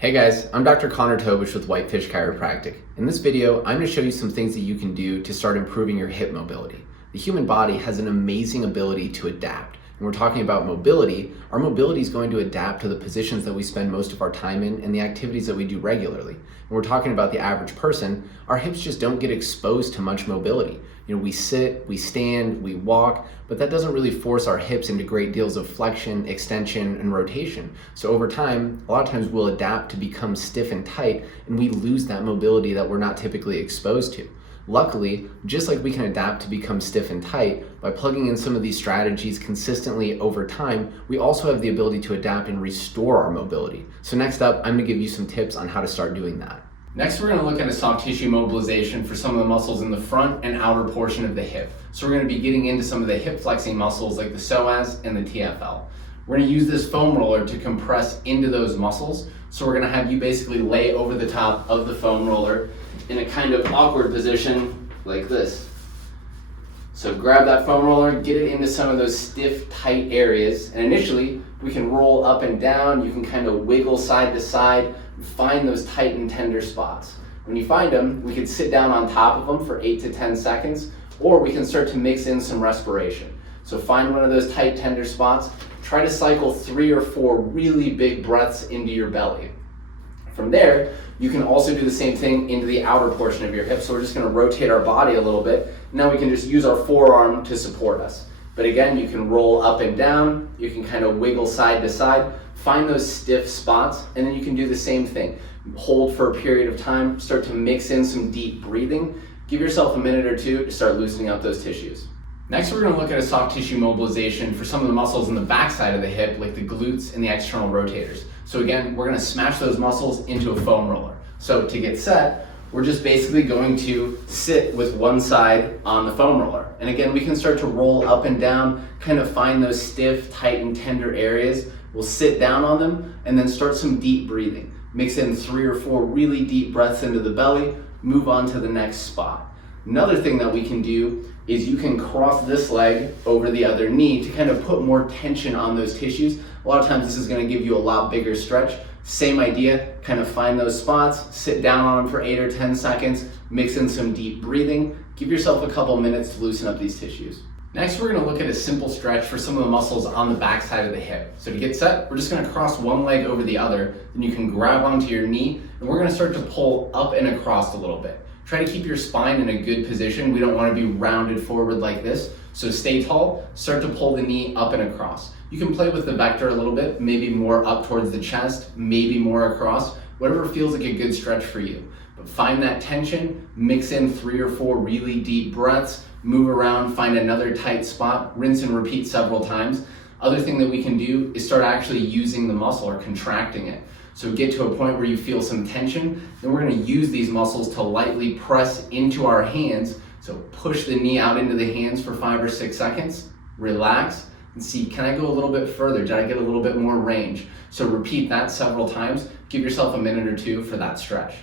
Hey guys, I'm Dr. Tobisch with Whitefish Chiropractic. In this video, I'm going to show you some things that you can do to start improving your hip mobility. The human body has an amazing ability to adapt. When we're talking about mobility, our mobility is going to adapt to the positions that we spend most of our time in and the activities that we do regularly. When we're talking about the average person, our hips just don't get exposed to much mobility. We sit, we stand, we walk, but that doesn't really force our hips into great deals of flexion, extension, and rotation. So over time, a lot of times we'll adapt to become stiff and tight, and we lose that mobility that we're not typically exposed to. Luckily, just like we can adapt to become stiff and tight, by plugging in some of these strategies consistently over time, we also have the ability to adapt and restore our mobility. So next up, I'm gonna give you some tips on how to start doing that. Next, we're going to look at a soft tissue mobilization for some of the muscles in the front and outer portion of the hip. So we're going to be getting into some of the hip flexing muscles like the psoas and the TFL. We're going to use this foam roller to compress into those muscles. So we're going to have you basically lay over the top of the foam roller in a kind of awkward position like this. So grab that foam roller, get it into some of those stiff, tight areas. And initially, we can roll up and down. You can kind of wiggle side to side. Find those tight and tender spots. When you find them, we can sit down on top of them for 8 to 10 seconds, or we can start to mix in some respiration. So find one of those tight, tender spots. Try to cycle 3 or 4 really big breaths into your belly. From there, you can also do the same thing into the outer portion of your hip. So we're just gonna rotate our body a little bit. Now we can just use our forearm to support us. But again, you can roll up and down. You can kind of wiggle side to side. Find those stiff spots, and then you can do the same thing. Hold for a period of time, start to mix in some deep breathing. Give yourself a minute or two to start loosening up those tissues. Next, we're going to look at a soft tissue mobilization for some of the muscles in the back side of the hip, like the glutes and the external rotators. So again, we're going to smash those muscles into a foam roller. So to get set, we're just basically going to sit with one side on the foam roller. And again, we can start to roll up and down, kind of find those stiff, tight, and tender areas. We'll sit down on them and then start some deep breathing. Mix in 3 or 4 really deep breaths into the belly, move on to the next spot. Another thing that we can do is you can cross this leg over the other knee to kind of put more tension on those tissues. A lot of times this is going to give you a lot bigger stretch. Same idea, kind of find those spots, sit down on them for 8 or 10 seconds, mix in some deep breathing, give yourself a couple minutes to loosen up these tissues. Next, we're going to look at a simple stretch for some of the muscles on the back side of the hip. So to get set, we're just going to cross one leg over the other, then you can grab onto your knee, and we're going to start to pull up and across a little bit. Try to keep your spine in a good position. We don't want to be rounded forward like this. So stay tall, start to pull the knee up and across. You can play with the vector a little bit, maybe more up towards the chest, maybe more across, whatever feels like a good stretch for you. But find that tension, mix in 3 or 4 really deep breaths, move around, find another tight spot, rinse and repeat several times. Other thing that we can do is start actually using the muscle or contracting it. So get to a point where you feel some tension, then we're going to use these muscles to lightly press into our hands. So push the knee out into the hands for 5 or 6 seconds, relax, and see, can I go a little bit further? Did I get a little bit more range? So repeat that several times. Give yourself a minute or two for that stretch.